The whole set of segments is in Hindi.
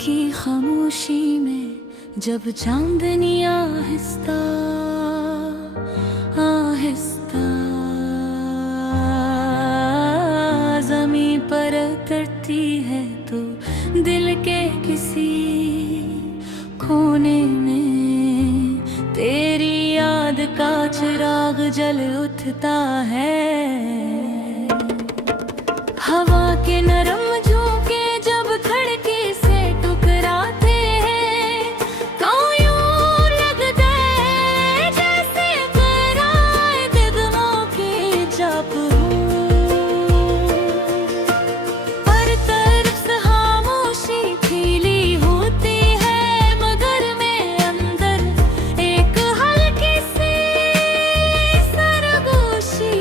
की खामोशी में जब चांदनी आहिस्ता आहिस्ता ज़मीं पर उतरती है तो दिल के किसी कोने में तेरी याद का चिराग जल उठता है। हवा के नरम झोंके जब खिड़की से टकराते हैं तो यूं लगता है जैसे कराए कदमों की चाप हर तरफ से खामोशी फैली होती है मगर मैं अंदर एक हल्की सी सरगोशी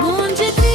गूंजती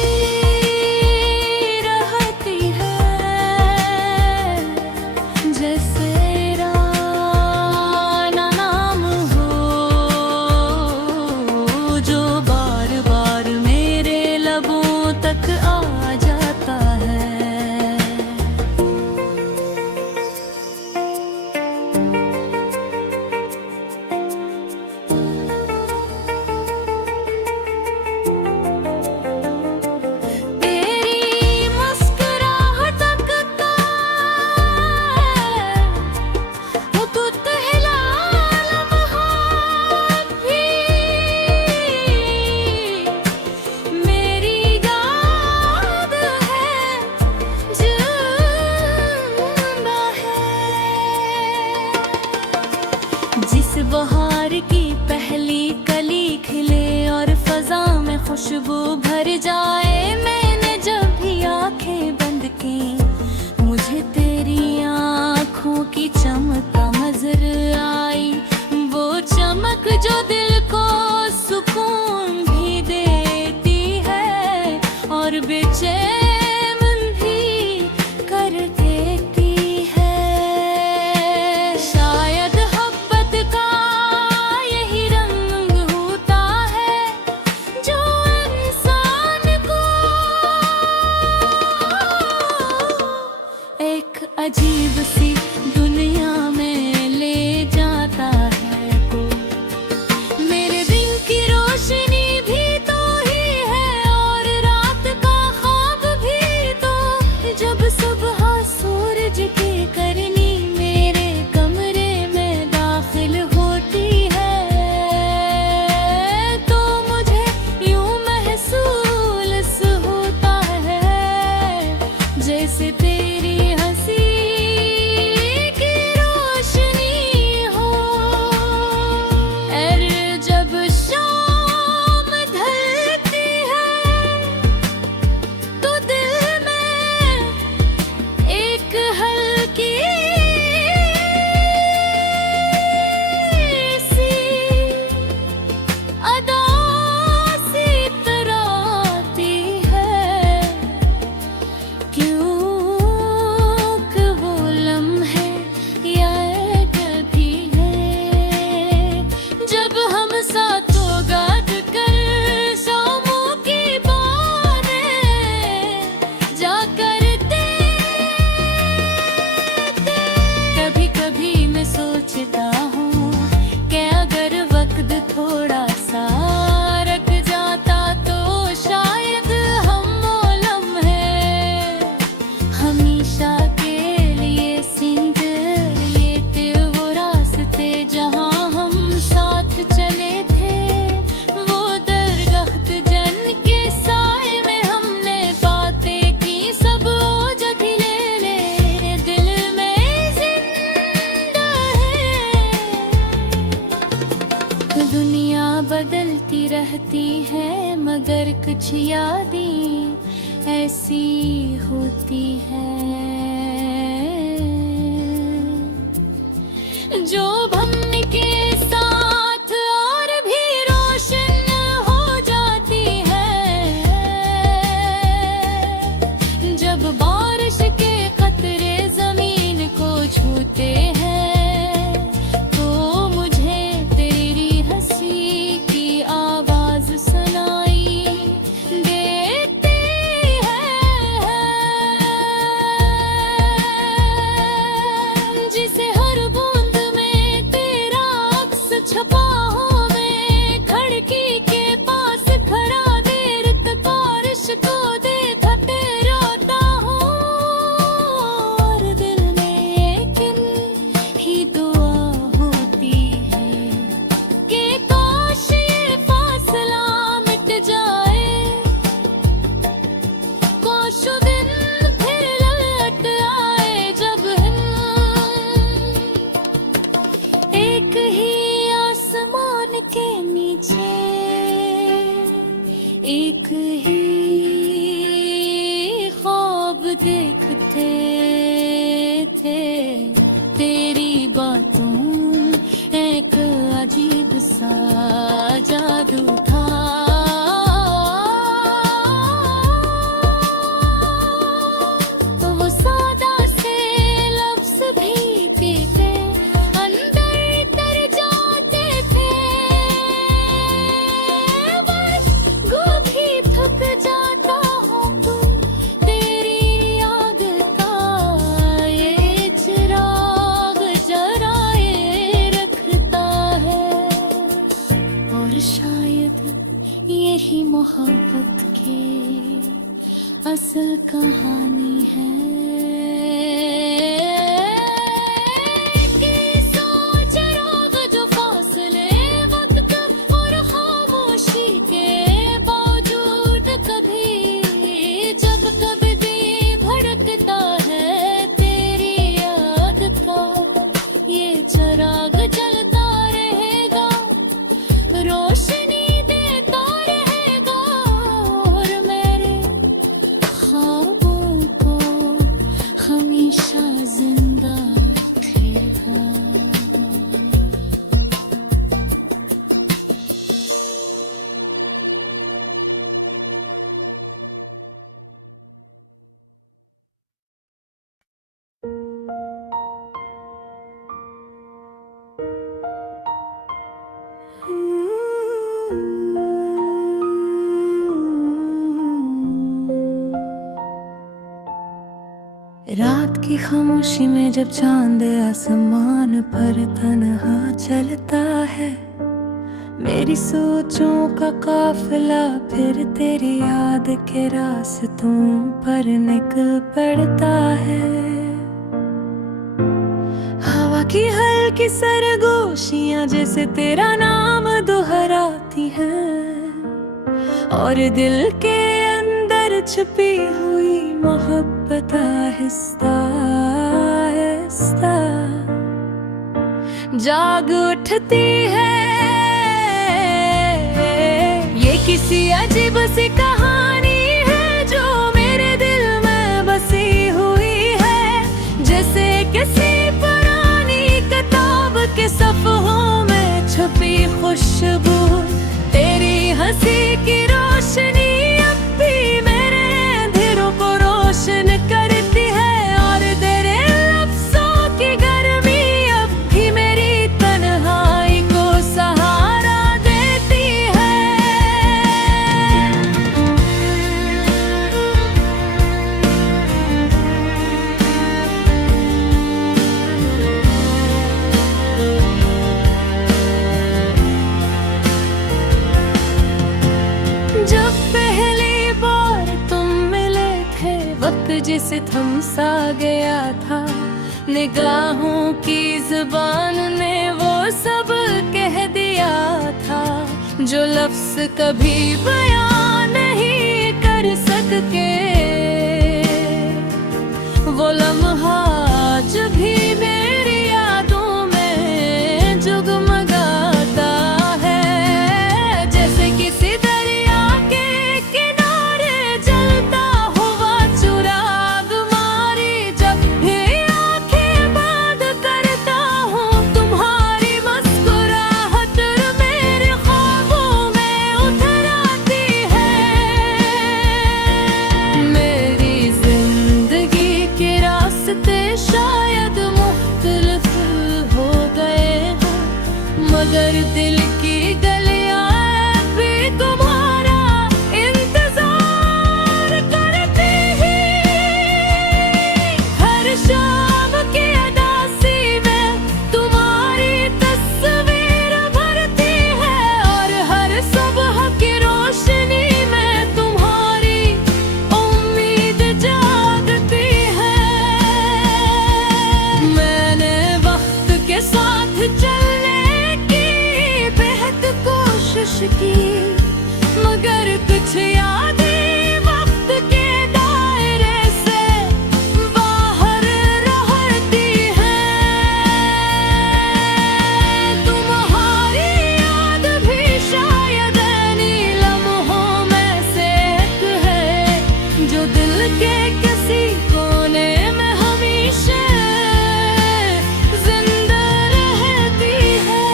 जिस बहार की पहली कली खिले और फजा में खुशबू भर जाए मैंने जब भी आंखें बंद की मुझे तेरी आंखों की चमक नजर आई। वो चमक जो दिल को सुकून भी देती है और बेचैन भी कर देती है। शायद अजीब सी दुनिया में ले जाता है को मेरे दिन की रोशनी भी तो ही है और रात का ख्वाब भी तो जब सुबह सूरज की करनी मेरे कमरे में दाखिल होती है तो मुझे यूं महसूस होता है जैसे तेरी हंसी दुनिया बदलती रहती है मगर कुछ यादें ऐसी होती हैं जो बनने के साथ और भी रोशन हो जाती है। जब बारिश के कतरे जमीन को छूते हैं सुनाई देती है। ही मोहब्बत की असल कहानी है कि सोच राग जो फासले वक्त और खामोशी के बावजूद कभी जब कभी भी भड़कता है तेरी याद का ये चिराग जलता रहेगा रोशनी देता रहेगा और मेरे ख्वाबों को हमेशा जिंदा रखेगा। रात की खामोशी में जब चांद आसमान पर तन्हा चलता है मेरी सोचों का काफिला फिर तेरी याद के रास्तों पर निकल पड़ता है। हवा की हल्की सरगोशियां जैसे तेरा नाम दोहराती हैं और दिल के अंदर छुपी हुई मोहब्बत आहिस्ता आहिस्ता जाग उठती है। ये किसी अजीब सी कहानी है जो मेरे दिल में बसी हुई है जैसे किसी पुरानी किताब के सफ़हों में छुपी खुशबू तेरी हंसी की रोशनी करती है और तेरे लफ्ज़ों की गर्मी अब भी मेरी तन्हाई को सहारा देती है। जब पहली बार तुम मिले थे वक्त जिसे थम सा गया था निगाहों की जुबान ने वो सब कह दिया था जो लफ्ज़ कभी बयान नहीं कर सकते। वो लम्हा जब भी मेरी यादों में जगमगाता है जैसे किसी दरिया के किनारे जलता हुआ चिराग मारी जब भी आंखें बंद करता हूँ तुम्हारी मुस्कुराहट मेरे ख्वाबों में उतर आती है। मेरी जिंदगी के रास्ते शायद मुख्तलिफ हो गए हैं मगर दिल की गलियां भी तुम्हारा इंतजार करती ही। हर शाम की अदासी में तुम्हारी तस्वीर भरती है और हर सुबह की रोशनी में तुम्हारी उम्मीद जागती है। मैंने वक्त के साथ चलने की बेहद कोशिश की मगर कुछ यादें वक्त के दायरे से बाहर रहती हैं। तुम्हारी याद भी शायद इन्हीं लम्हों में से एक है जो दिल के किसी कोने में हमेशा जिंदा रहती है।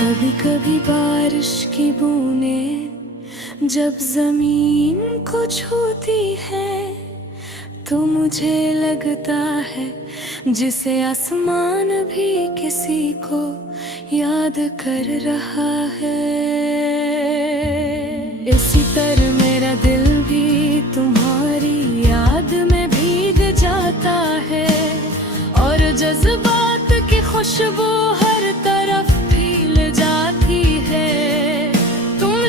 कभी कभी बारिश की बूंदें जब जमीन को छूती है तो मुझे लगता है जिसे आसमान भी किसी को याद कर रहा है। इसी तरह मेरा दिल भी तुम्हारी याद में भीग जाता है और जज्बात की खुशबू हर तरफ फैल जाती है। तुम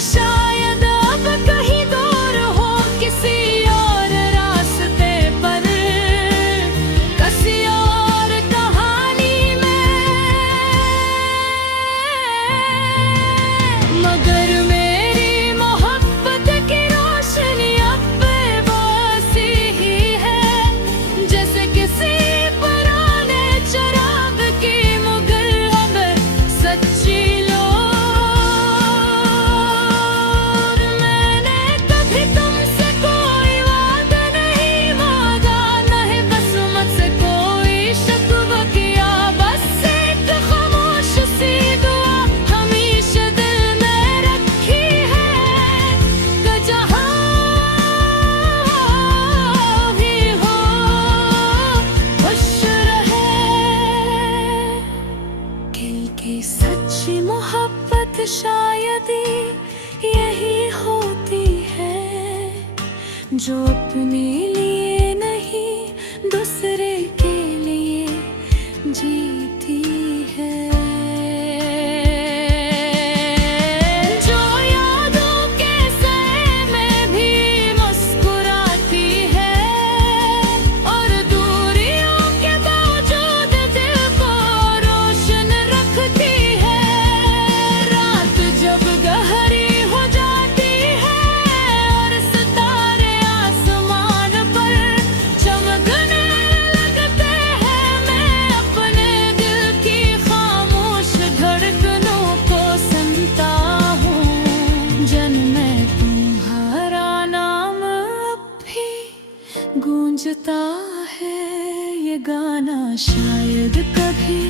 कि सच्ची मोहब्बत शायद यही होती है, जो अपने लिए नहीं दूसरे के लिए जीती है। जो यादों के सए में भी मुस्कुराती है और दूरियों के बावजूद दिल को रोशन रखती है। रात जब गहरी हो जाती है और सितारे आसमान पर चमकने लगते हैं, मैं अपने दिल की खामोश धड़कनों को सुनता हूँ। जन्मे तुम्हारा नाम अब भी गूंजता है, ये गाना शायद कभी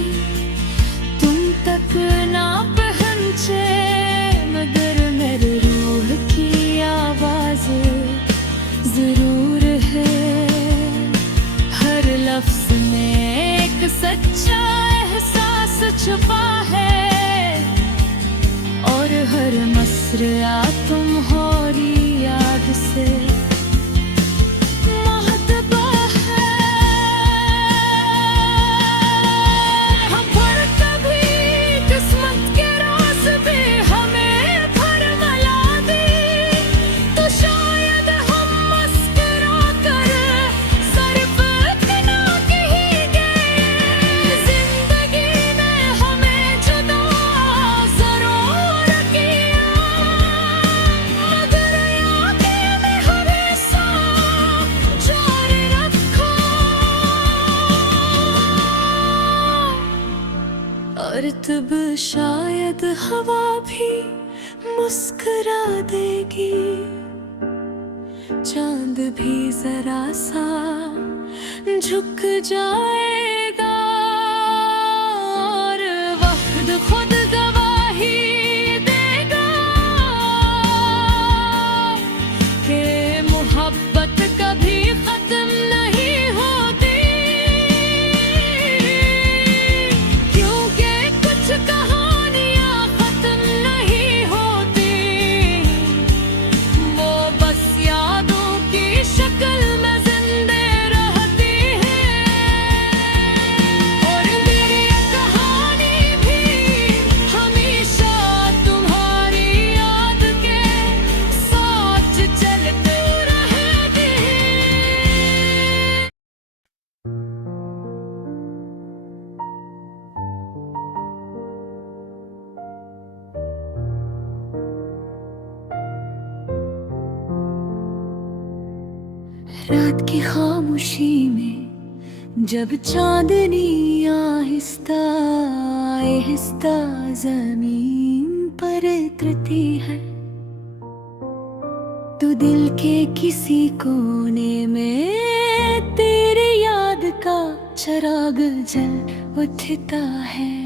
तुम तक ना पहुंचे, मगर मेरे रूह की आवाज जरूर है। हर लफ्ज में एक सच्चा एहसास छुपा है और हर मसरा तुम्हारी याद से महत्वा है। हम पर कभी किस्मत के रास भी हमें भरमला दे, तो शायद हम मुस्कुरा कर सिर्फ इतना कह गए। जिंदगी ने हमें जुदा जरूर किया, मगर यादें में हमेशा जारी रखो। और तब शायद हवा भी मुस्कुरा देगी, चांद भी जरा सा झुक जाएगा और वक्त खुद गवाही देगा कि मोहब्बत कभी खत्म नहीं होती, क्योंकि कुछ कहानियां खत्म नहीं होती, वो बस यादों की शक्ल में जिंदे रहती है। और मेरी कहानी भी हमेशा तुम्हारी याद के साथ चलते रहेगी। रात की खामोशी में जब चांदनी आहिस्ता आहिस्ता जमीन पर उतरती है, तो दिल के किसी कोने में तेरी याद का चिराग जल उठता है।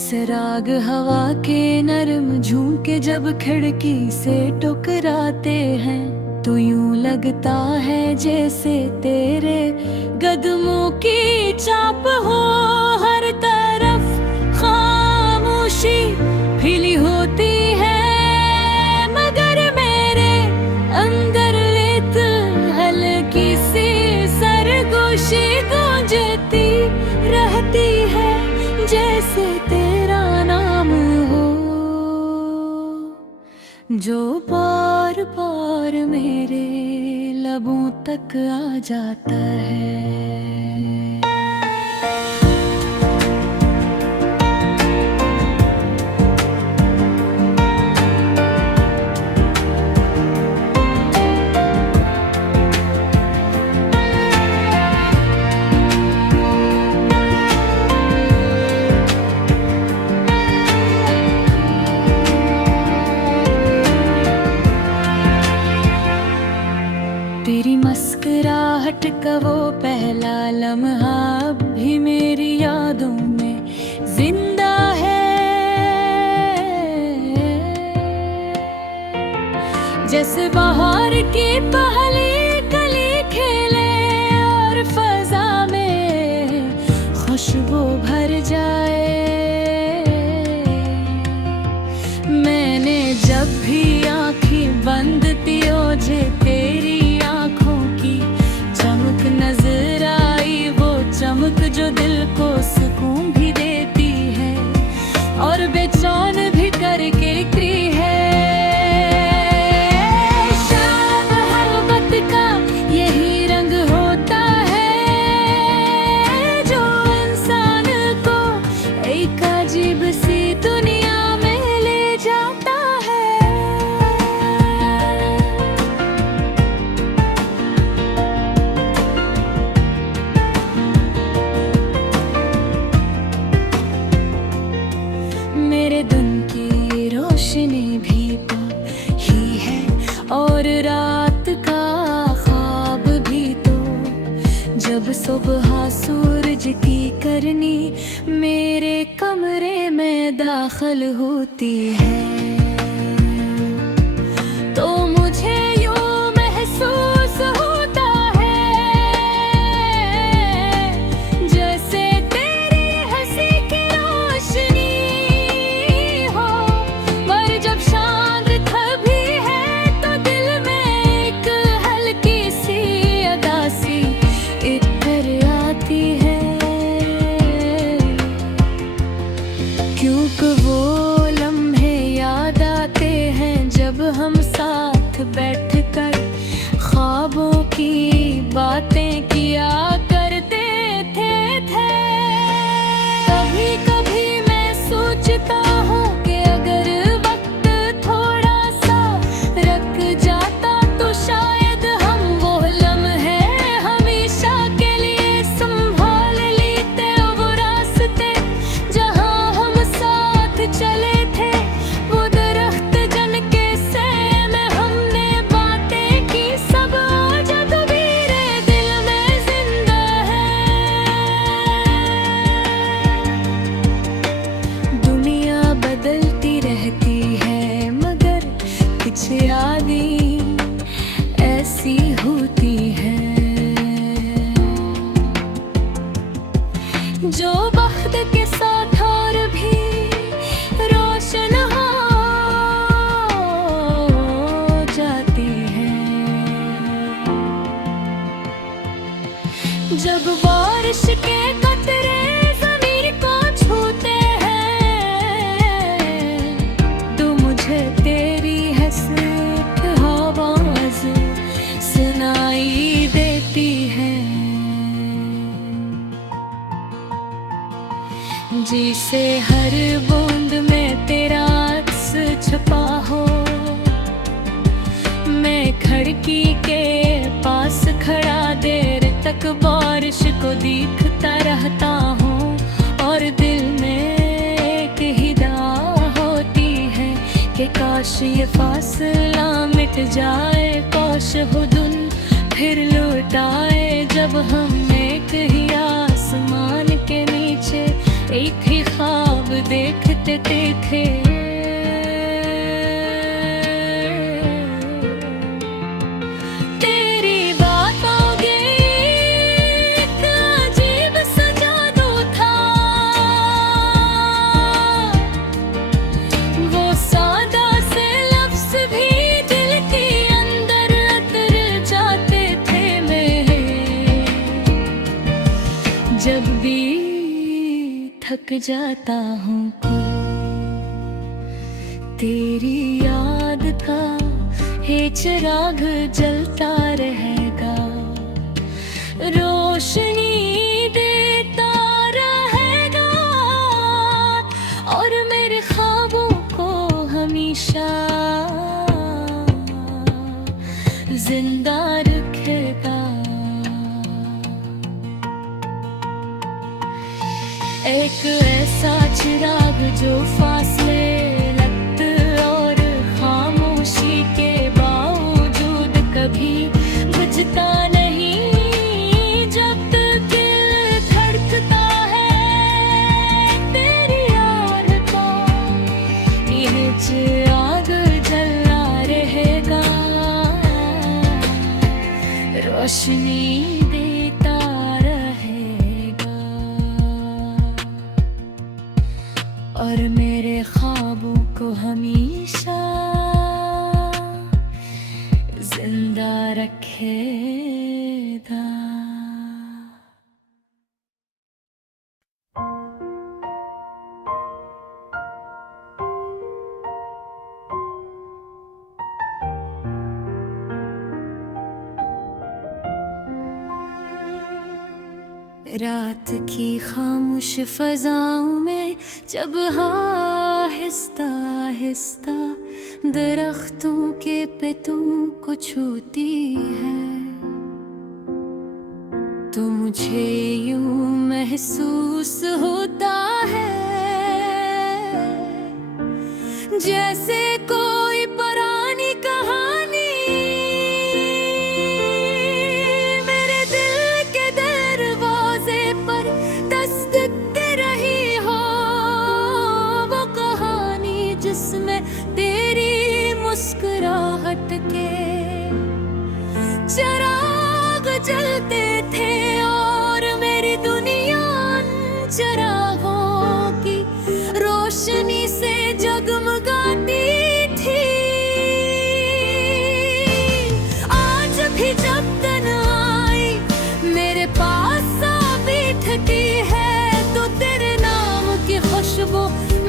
सराग हवा के नरम झोंके जब खिड़की से टकराते हैं, तो यूं लगता है जैसे तेरे कदमों की चाप हो। हर तरफ खामोशी फैली होती है, मगर मेरे अंदर लेत हल्की सी सरगोशी गूंजती रहती है, जैसे तेरा नाम हो, जो बार बार मेरे लबों तक आ जाता है। तेरी मुस्कुराहट का वो पहला लम्हा अब भी मेरी यादों में जिंदा है। जैसे बाहर की पहली कली खिले और फजा में खुशबू भर जाए। मैंने जब भी आंखें बंद की ओझे तेरी आंखों की चमक नजर आई, वो चमक जो दिल को सुकून भी देती है और बेचैन भी करके रखती है। शायद हर वक्त का यही रंग होता है जो इंसान को एक अजीब सी दुनिया में ले जाता है। मेरे दिन की रोशनी भी तो ही है और रात का ख्वाब भी तो, जब सुबह सूरज की करनी मेरे कमरे में दाखिल होती है तो मुझे यूं महसूस होता है जैसे तेरी हंसी की रोशनी हो। पर जब चांद कभी है तो दिल में एक हल्की सी अदासी इतर आती है, क्योंकि वो लम्हे याद आते हैं जब हम साथ बैठकर ख्वाबों की बातें किया करते थे। कभी कभी मैं सोचता हूँ कि अगर वक्त थोड़ा सा रुक जाता तो शायद हम वो लम्हे हमेशा के लिए संभाल लेते। वो रास्ते जहाँ हम साथ चले थे, वो दरख्त जिनके सैर में हमने बातें की, सब आज तस्वीरें दिल में जिंदा है। दुनिया बदलती रहती है मगर कुछ यादें ऐसी होती है जो वक्त के साथ और भी रोशन हो जाती है। जब बारिश के कतरे ज़मीन को छूते हैं तो मुझे तेरी हंसत आवाज़ सुनाई देती है, जिसे हर बूंद में तेरा अक्स छुपा हो। मैं खिड़की के पास खड़ा देर तक बारिश को देखता रहता हूँ और दिल में एक ही दुआ होती है कि काश ये फासला मिट जाए, काश वो दिन फिर लौट आए जब हम एक ही आसमान के नीचे एक ही ख्वाब देखते थे। तेरी बातों के एक अजीब सा जादू था, वो सादा से लफ्ज़ भी दिल के अंदर उतर जाते थे। मैं जब भी थक जाता हूँ तेरी याद का ये चिराग जलता रहेगा, रोशनी देता रहेगा और मेरे ख्वाबों को हमेशा जिंदा रखेगा। एक ऐसा चिराग जो फासले वक्त और खामोशी के बावजूद कभी बुझता नहीं, जब तक दिल धड़कता है तेरी याद का ये चिराग जला रहेगा, रोशनी देता रहेगा। और मेरे ख्वाबों को हमेशा जिंदा रखेगा। रात की खामोश फजाओं में जब आहिस्ता आहिस्ता दरख्तों के पत्तों को छूती है, तो मुझे यूं महसूस होता है जैसे कोई पुरानी कहानी मेरे दिल के दरवाजे पर दस्तक दे रही हो। वो कहानी जिसमें तेरी मुस्कुराहट के चिराग जलते थे और मेरी दुनिया चिरागों की रोशनी से जगमगाती थी। आज भी जब दिन आई मेरे पास सा बैठती है, तो तेरे नाम की खुशबू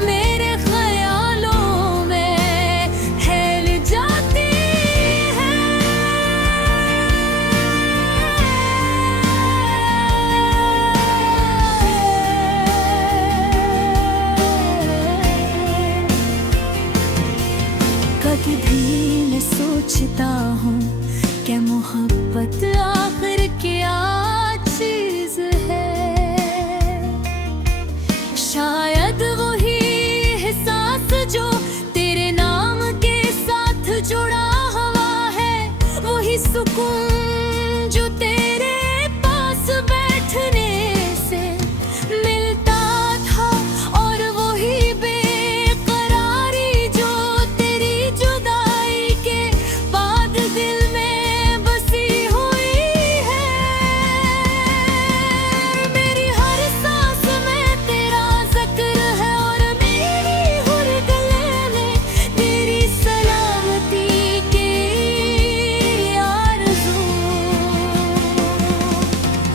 मेरे ख्यालों में फैल जाती है। कभी भी मैं सोचता हूँ कि मोहब्बत आखिर क्या चीज है। शायद वही एहसास जो तेरे नाम के साथ जुड़ा हुआ है, वही सुकून जो तेरे पास बैठने से मिलता था, और वही बेकरारी जो तेरी जुदाई के बाद दिल में बसी हुई है। मेरी हर सांस में तेरा जिक्र है और मेरी हर गले में तेरी सलामती की आरज़ू।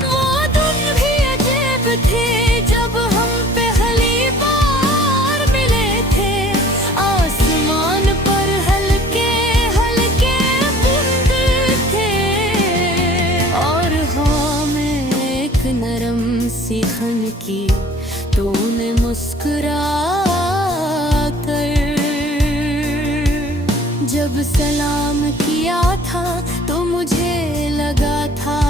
वो दिन भी अजीब थे जब हम पहली बार मिले थे। आसमान पर हल्के हल्के बूंद थे और हवा में एक नरम सी खनकी, तूने मुस्कुरा कर जब सलाम किया था, तो मुझे लगा था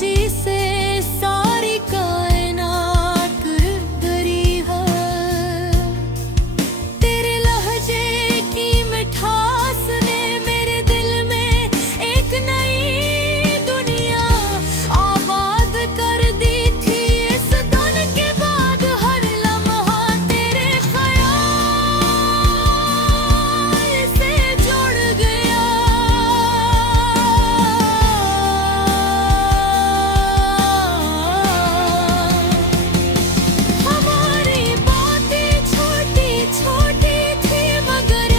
जिसे सारी कायनात डरी है। तेरे लहजे की मिठास ने मेरे दिल में एक नई दुनिया आबाद कर दी थी। इस दिन के बाद हर लम्हा तेरे ख्याल से जुड़ गया। हमारी बातें छोटी छोटी थी मगर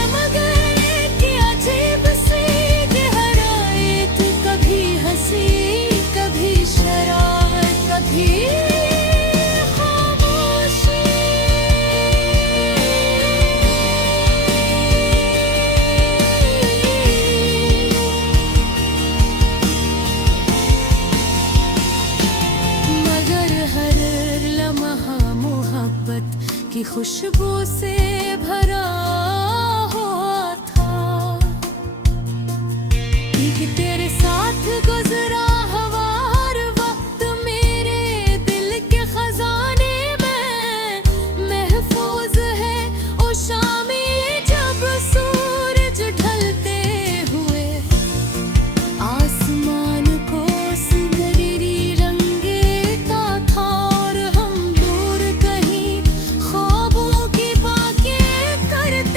एक अजीब सी गहराई थी। कभी हंसी, कभी शरारत, कभी खामोशी। मगर हर लम्हा मोहब्बत की खुशबू से भरा हुआ था। एक तेरे साथ गुजरा हुआ हर वक्त मेरे दिल के खजाने में महफूज है। ओ शामी जब सूरज ढलते हुए आसमान को सुनहरी रंगीता था, और हम दूर कहीं ख्वाबों की बातें करते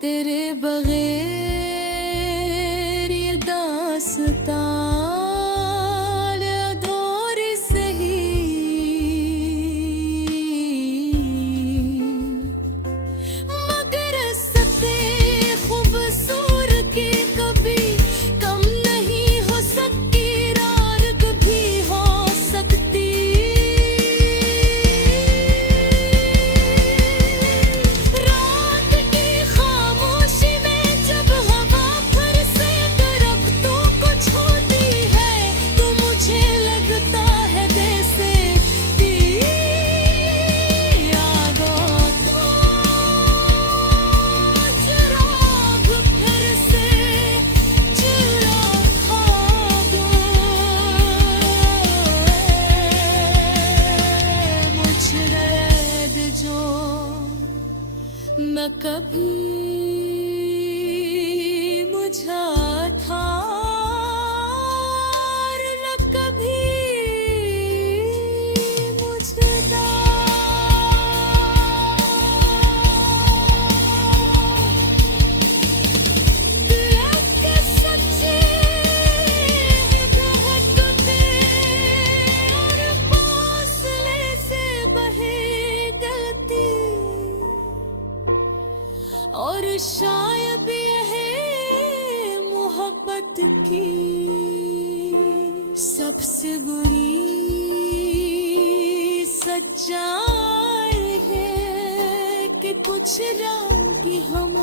तेरे बगैर ये दास्तान अधूरी सही, मगर सते खूबसूरती कभी कम नहीं हो सकती, राग भी हो सकती। रात की खामोशी में जब हवा फिर से तरफ तो कुछ होती है, तो मुझे लगता है जैसे कि यादों को चिराग फिर से चुरा खाबों, मुझ रैद जो मैं कभी मुझा था और न कभी मुझदा। लग के सच्चे दहकते और फासले से बहे गलती, और शायद यह मोहब्बत की सबसे बुरी सच्चाई है कि कुछ रागी हम